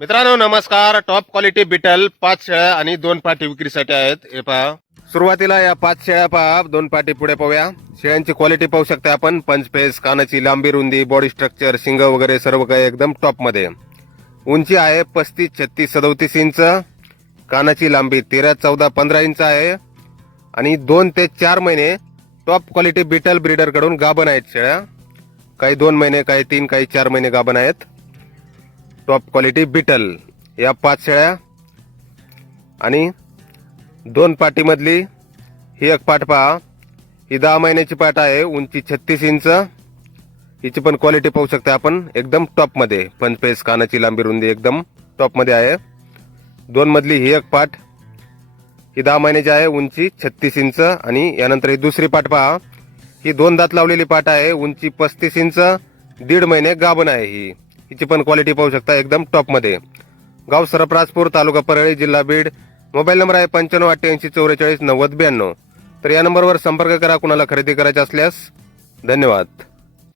मित्रांनो नमस्कार. Top quality beetle पाच शेळ्या आणि दोन पाठी विक्रीसाठी आहेत. हे पहा. सुरुवातीला या पाच शेळ्या पहा. दोन पाठी पुढे पाहूया. शेळ्यांची क्वालिटी पाहू शकता आपण. पंचपेस कानाची लांबी रुंदी बॉडी स्ट्रक्चर शिंग वगैरे सर्व काही एकदम टॉपमध्ये. उंची आहे पस्तीस छत्तीस सदोतीस इंच. कानाची लांबी तेरा चौदा पंधरा इंच आहे. आणि दोन ते चार महिने टॉप क्वालिटी बिटल ब्रीडरकडून गाभण आहेत शेळ्या. काही दोन महिने काही तीन काही चार महिने गाभण आहेत. टॉप क्वालिटी बिटल या पाच शेळ्या आणि दोन पाटीमधली ही एक पाट पहा. ही दहा महिन्याची पाट आहे उंची छत्तीस इंच. हिची पण क्वालिटी पाहू शकता आपण एकदम टॉपमध्ये पंचपेस कानाची लांबी रुंदी एकदम टॉपमध्ये आहे. दोन मधली ही एक पाट ही दहा महिन्याची आहे उंची छत्तीस इंच. आणि यानंतर ही दुसरी पाट पहा. ही दोन दात लावलेली पाट आहे उंची पस्तीस इंच. दीड महिने गाभण आहे ही. हिची पण क्वालिटी पाहू शकता एकदम टॉपमध्ये गाव सरपराजपूर तालुका परळी जिल्हा बीड. मोबाईल नंबर आहे पंच्याण्णव अठ्ठ्याऐंशी चौवेचाळीस नव्वद ब्याण्णव. तर या नंबरवर संपर्क करा कुणाला खरेदी करायचे असल्यास. धन्यवाद.